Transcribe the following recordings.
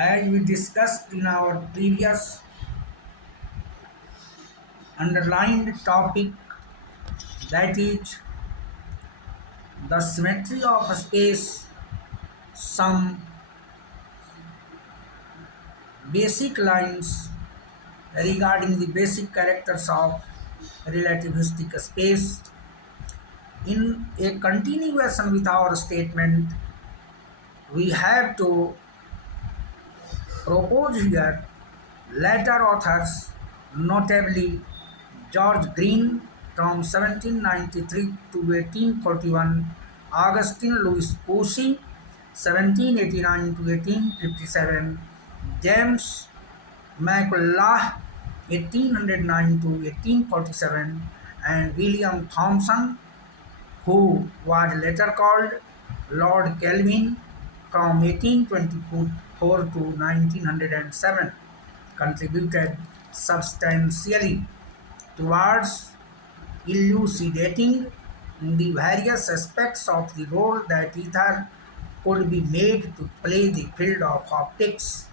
As we discussed in our previous underlined topic, that is the symmetry of space, some basic lines regarding the basic characters of relativistic space. In a continuation with our statement, we have to propose here later authors, notably George Green from 1793 to 1841, Augustine Louis Poussey 1789 to 1857, James McCulloch 1809 to 1847, and William Thomson, who was later called Lord Kelvin from 1824 to 1907, contributed substantially towards elucidating the various aspects of the role that ether could be made to play the field of optics.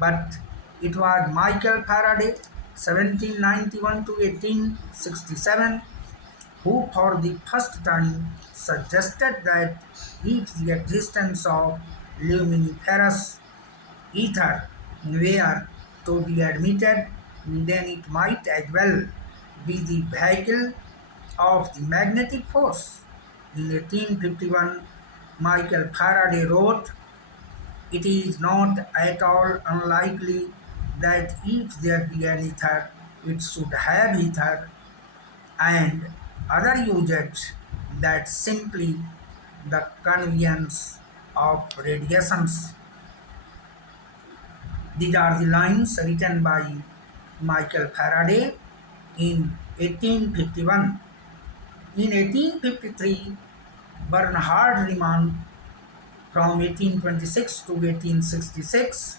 But it was Michael Faraday, 1791 to 1867, who for the first time suggested that if the existence of luminiferous ether were to be admitted, then it might as well be the vehicle of the magnetic force. In 1851, Michael Faraday wrote, "It is not at all unlikely that if there be an ether, it should have ether and other usage that simply the convenience of radiations." These are the lines written by Michael Faraday in 1851. In 1853, Bernhard Riemann from 1826 to 1866,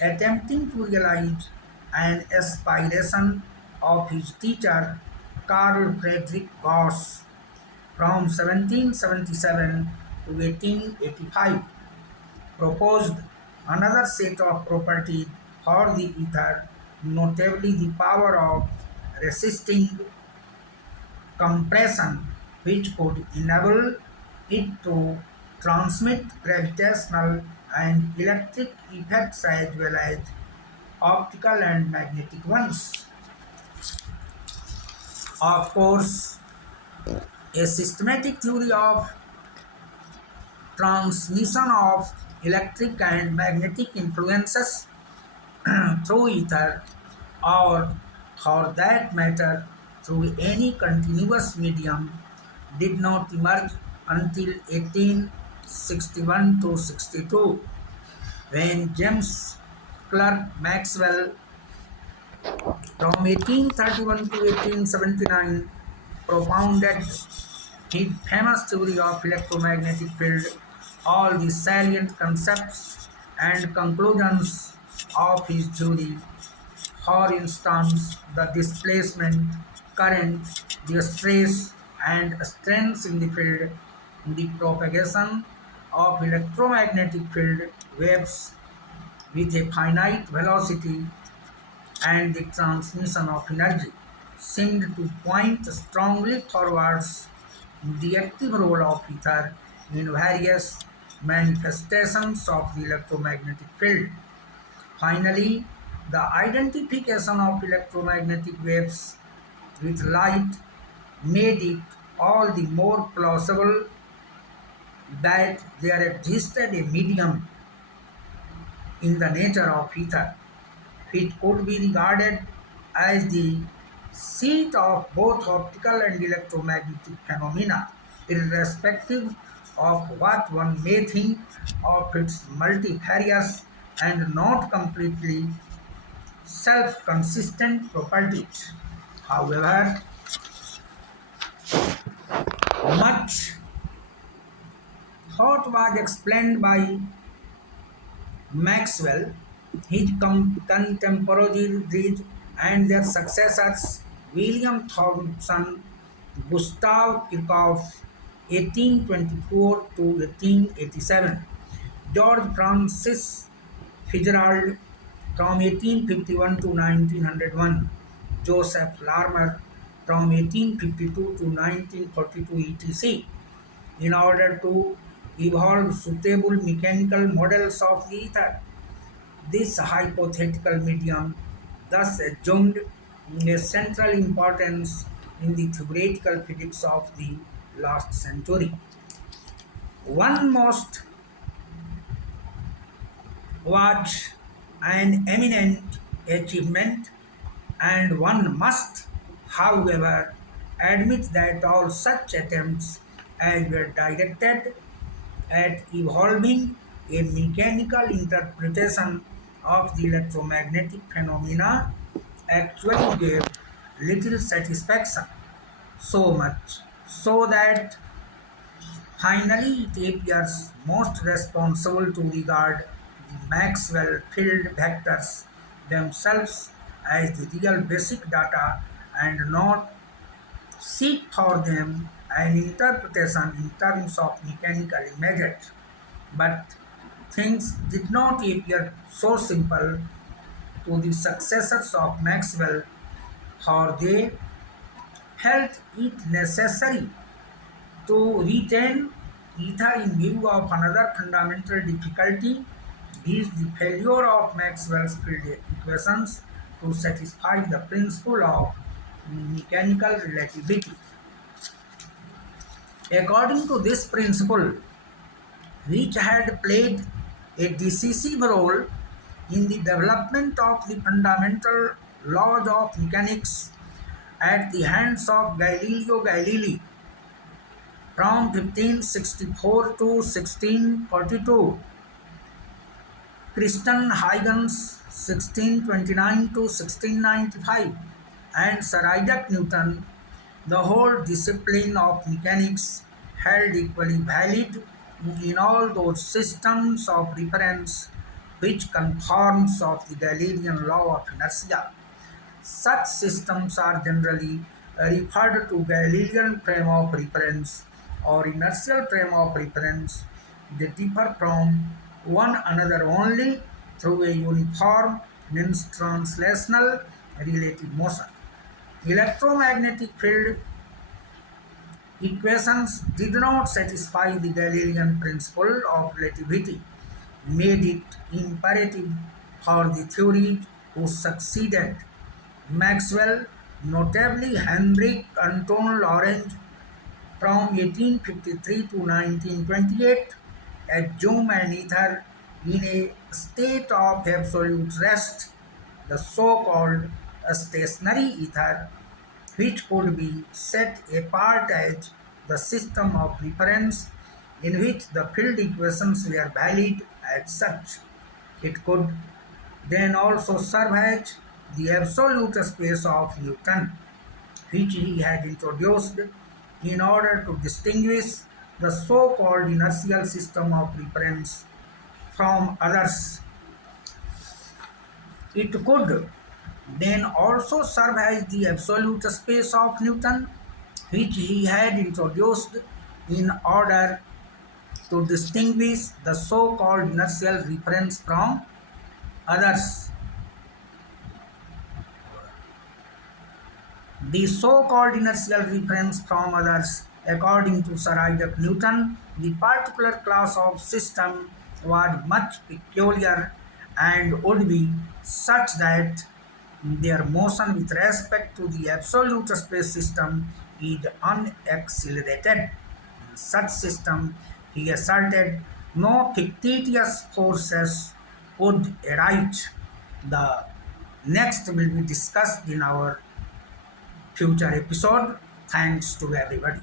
attempting to realize an aspiration of his teacher Carl Friedrich Gauss from 1777 to 1885, proposed another set of properties for the ether, notably the power of resisting compression, which could enable it to transmit gravitational and electric effects as well as optical and magnetic ones. Of course, a systematic theory of transmission of electric and magnetic influences through ether, or for that matter through any continuous medium, did not emerge until 1861 to 62, when James Clerk Maxwell from 1831 to 1879 propounded his famous theory of electromagnetic field. All the salient concepts and conclusions of his theory, for instance, the displacement, current, the stress and strains in the field, the propagation of electromagnetic field waves with a finite velocity, and the transmission of energy, seemed to point strongly towards the active role of ether in various manifestations of the electromagnetic field. Finally, the identification of electromagnetic waves with light made it all the more plausible that there existed a medium in the nature of ether, which could be regarded as the seat of both optical and electromagnetic phenomena, irrespective of what one may think of its multifarious and not completely self-consistent properties. However, much thought was explained by Maxwell, his contemporaries, and their successors William Thomson, Gustav Kirchhoff (1824 to 1887), George Francis Fitzgerald from 1851 to 1901, Joseph Larmor from 1852 to 1942 etc. in order to evolve suitable mechanical models of the ether. This hypothetical medium thus assumed a central importance in the theoretical physics of the last century. One most was an eminent achievement, and one must, however, admit that all such attempts as were directed at evolving a mechanical interpretation of the electromagnetic phenomena actually gave little satisfaction, so much so that finally it appears most responsible to regard the Maxwell field vectors themselves as the real basic data and not seek for them an interpretation in terms of mechanical images. But things did not appear so simple to the successors of Maxwell, for they felt it necessary to retain ether in view of another fundamental difficulty is the failure of Maxwell's field equations to satisfy the principle of mechanical relativity. According to this principle, which had played a decisive role in the development of the fundamental laws of mechanics at the hands of Galileo Galilei from 1564 to 1642, Christian Huygens 1629 to 1695, and Sir Isaac Newton, the whole discipline of mechanics held equally valid in all those systems of reference which conforms of the Galilean law of inertia. Such systems are generally referred to Galilean frame of reference or inertial frame of reference. They differ from one another only through a uniform, means translational relative motion. Electromagnetic field equations did not satisfy the Galilean principle of relativity, made it imperative for the theory to succeed. Maxwell, notably Henrik Anton Lorentz from 1853 to 1928, assumed an ether in a state of absolute rest, the so-called stationary ether, which could be set apart as the system of reference in which the field equations were valid as such. It could then also serve as the absolute space of Newton, which he had introduced in order to distinguish the so-called inertial system of reference from others. It could then also serve as the absolute space of Newton, which he had introduced in order to distinguish the so-called inertial reference from others. The so-called inertial reference from others, according to Sir Isaac Newton, the particular class of system was much peculiar and would be such that their motion with respect to the absolute space system is unaccelerated. In such system, he asserted, no fictitious forces would arise. The next will be discussed in our future episode. Thanks to everybody.